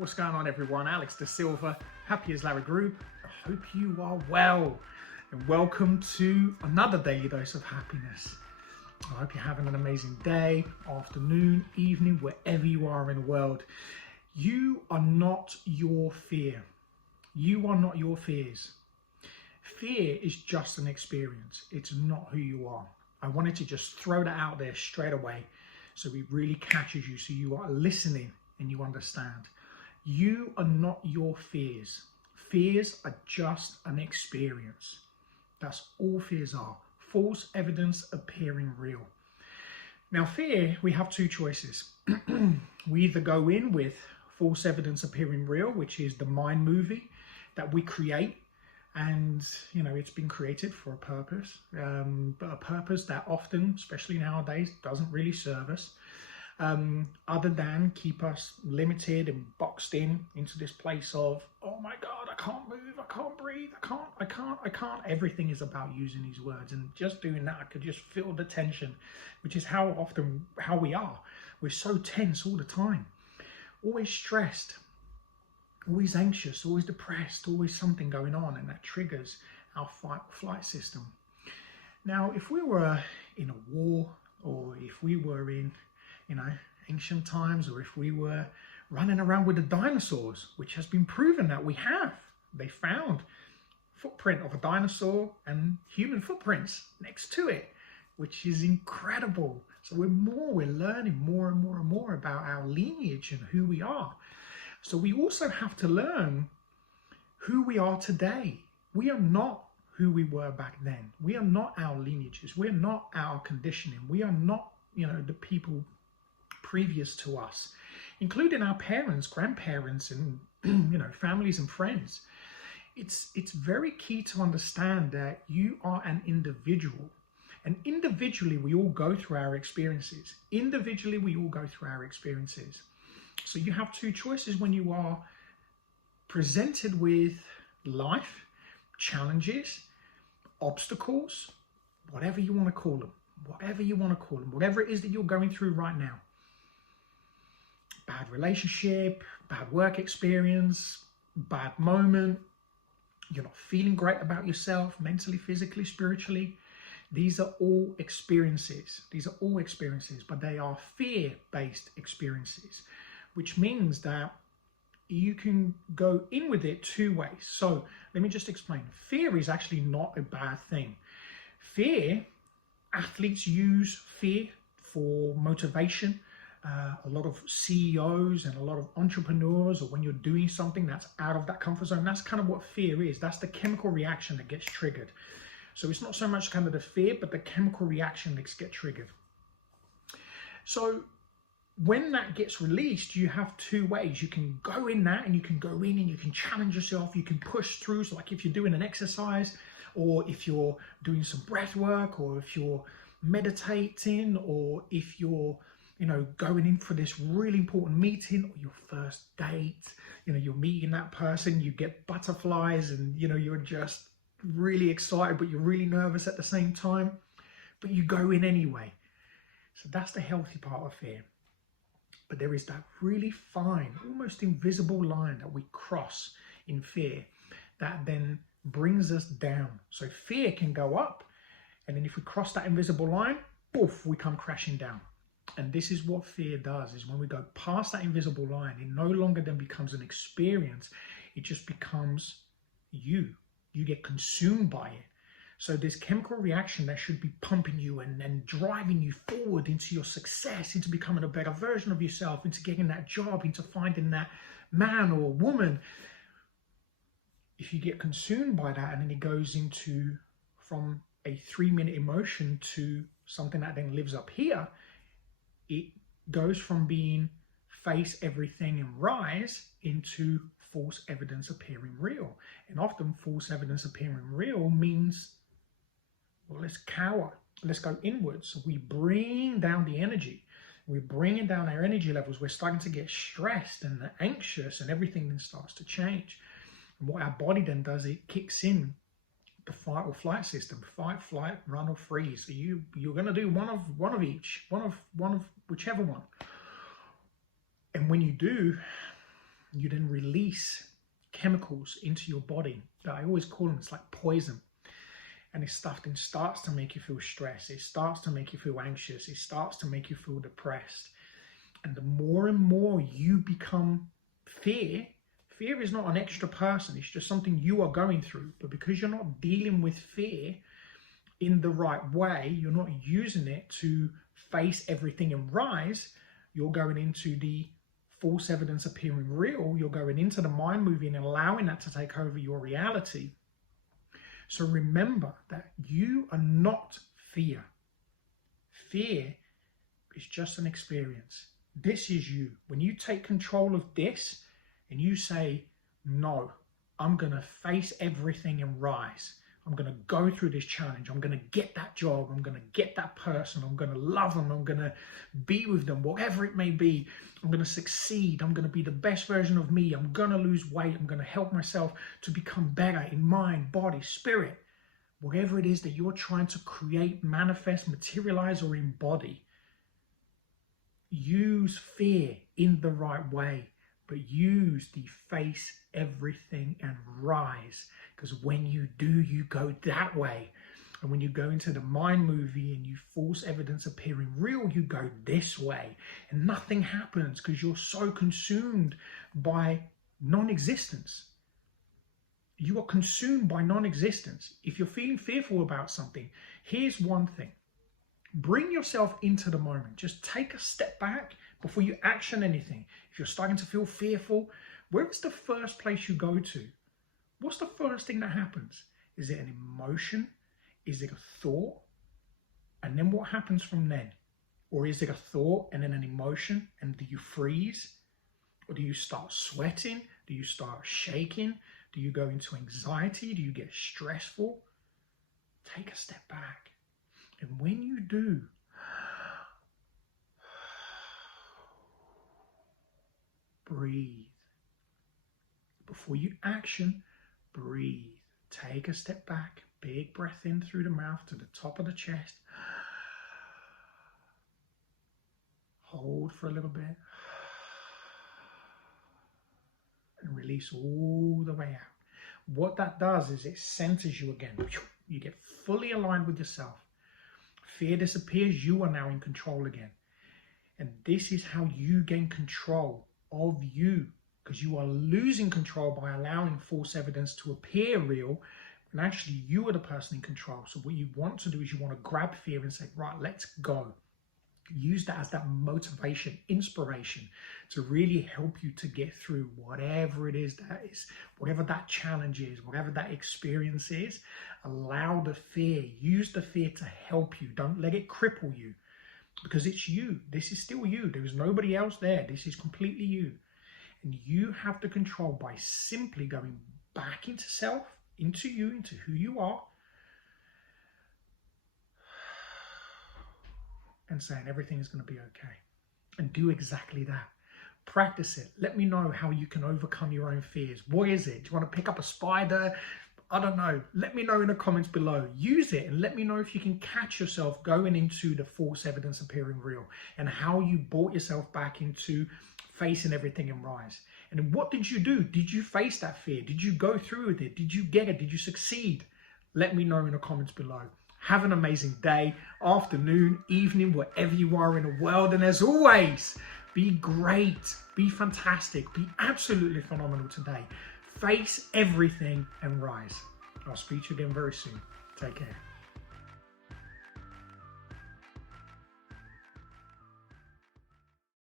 What's going on, everyone? Alex De Silva, Happy as Larry Group. I hope you are well, and welcome to another daily dose of happiness. I hope you're having an amazing day, afternoon, evening, wherever you are in the world. You are not your fear. You are not your fears. Fear is just an experience. It's not who you are. I wanted to just throw that out there straight away so it really catches you, so you are listening and you understand. You are not your fears. Fears are just an experience. That's all fears are. False evidence appearing real. Now, fear, we have two choices. We either go in with false evidence appearing real, which is the mind movie that we create. And, you know, it's been created for a purpose, but a purpose that often, especially nowadays, doesn't really serve us. Other than keep us limited and boxed into this place of, oh my God, I can't move, I can't breathe, I can't. Everything is about using these words, and just doing that, I could just feel the tension, which is how we are. We're so tense all the time, always stressed, always anxious, always depressed, always something going on, and that triggers our fight or flight system. Now, if we were in a war, or if we were in ancient times, or if we were running around with the dinosaurs, which has been proven that we have. They found footprint of a dinosaur and human footprints next to it, which is incredible. So we're learning more and more and more about our lineage and who we are. So we also have to learn who we are today. We are not who we were back then. We are not our lineages. We're not our conditioning. We are not, the people previous to us, including our parents, grandparents, and families and friends. It's very key to understand that you are an individual, and individually we all go through our experiences. So you have two choices when you are presented with life challenges, obstacles, whatever you want to call them, whatever it is that you're going through right now. Bad relationship, bad work experience, bad moment, you're not feeling great about yourself, mentally, physically, spiritually. These are all experiences. But they are fear-based experiences, which means that you can go in with it two ways. So let me just explain. Fear is actually not a bad thing. Fear, athletes use fear for motivation. A lot of CEOs and a lot of entrepreneurs, or when you're doing something that's out of that comfort zone, that's kind of what fear is. That's the chemical reaction that gets triggered. So it's not so much kind of the fear, but the chemical reaction that gets triggered. So when that gets released, you have two ways. You can go in that, and you can go in and you can challenge yourself. You can push through. So like if you're doing an exercise, or if you're doing some breath work, or if you're meditating, or if you're going in for this really important meeting, or your first date, you're meeting that person, you get butterflies, and you're just really excited, but you're really nervous at the same time, but you go in anyway. So that's the healthy part of fear. But there is that really fine, almost invisible line that we cross in fear that then brings us down. So fear can go up, and then if we cross that invisible line, poof, we come crashing down. And this is what fear does, is when we go past that invisible line, it no longer then becomes an experience. It just becomes you. You get consumed by it. So this chemical reaction that should be pumping you and driving you forward into your success, into becoming a better version of yourself, into getting that job, into finding that man or woman. If you get consumed by that, and then it goes into from a 3-minute emotion to something that then lives up here, it goes from being face everything and rise into false evidence appearing real. And often false evidence appearing real means, well, let's cower, let's go inwards. We bring down the energy. We're bringing down our energy levels. We're starting to get stressed and anxious, and everything then starts to change. And what our body then does, it kicks in the fight or flight system: fight, flight, run, or freeze. So you're going to do one of each, one of whichever one. And when you do, You then release chemicals into your body that I always call them, it's like poison. And this stuff then starts to make you feel stressed. It starts to make you feel anxious. It starts to make you feel depressed. And the more and more you become fear is not an extra person. It's just something you are going through. But because you're not dealing with fear in the right way, you're not using it to face everything and rise, you're going into the false evidence appearing real. You're going into the mind moving and allowing that to take over your reality. So remember that you are not fear. Fear is just an experience. This is you. When you take control of this and you say, no, I'm going to face everything and rise. I'm going to go through this challenge. I'm going to get that job. I'm going to get that person. I'm going to love them. I'm going to be with them, whatever it may be. I'm going to succeed. I'm going to be the best version of me. I'm going to lose weight. I'm going to help myself to become better in mind, body, spirit. Whatever it is that you're trying to create, manifest, materialize, or embody, use fear in the right way, but use the face everything and rise. Because when you do, you go that way. And when you go into the mind movie and you false evidence appearing real, you go this way. And nothing happens because you're so consumed by non-existence. You are consumed by non-existence. If you're feeling fearful about something, here's one thing. Bring yourself into the moment. Just take a step back before you action anything. If you're starting to feel fearful, where is the first place you go to? What's the first thing that happens? Is it an emotion? Is it a thought? And then what happens from then? Or is it a thought and then an emotion? And do you freeze? Or do you start sweating? Do you start shaking? Do you go into anxiety? Do you get stressful? Take a step back. And when you do, breathe. Before you action, breathe. Take a step back. Big breath in through the mouth to the top of the chest. Hold for a little bit. And release all the way out. What that does is it centers you again. You get fully aligned with yourself. Fear disappears. You are now in control again. And this is how you gain control of you, because you are losing control by allowing false evidence to appear real. And actually, you are the person in control. So what you want to do is you want to grab fear and say, right, let's go. Use that as that motivation, inspiration to really help you to get through whatever it is that is, whatever that challenge is, whatever that experience is. Allow the fear, use the fear to help you. Don't let it cripple you, because it's you. This is still you. There is nobody else there. This is completely you. And you have the control by simply going back into self, into you, into who you are, and saying everything is going to be okay. And do exactly that. Practice it. Let me know how you can overcome your own fears. What is it? Do you want to pick up a spider? I don't know. Let me know in the comments below. Use it and let me know if you can catch yourself going into the false evidence appearing real, and how you brought yourself back into facing everything and rise. And what did you do? Did you face that fear? Did you go through with it? Did you get it? Did you succeed? Let me know in the comments below. Have an amazing day, afternoon, evening, wherever you are in the world. And as always, be great, be fantastic, be absolutely phenomenal today. Face everything and rise. I'll speak to you again very soon. Take care.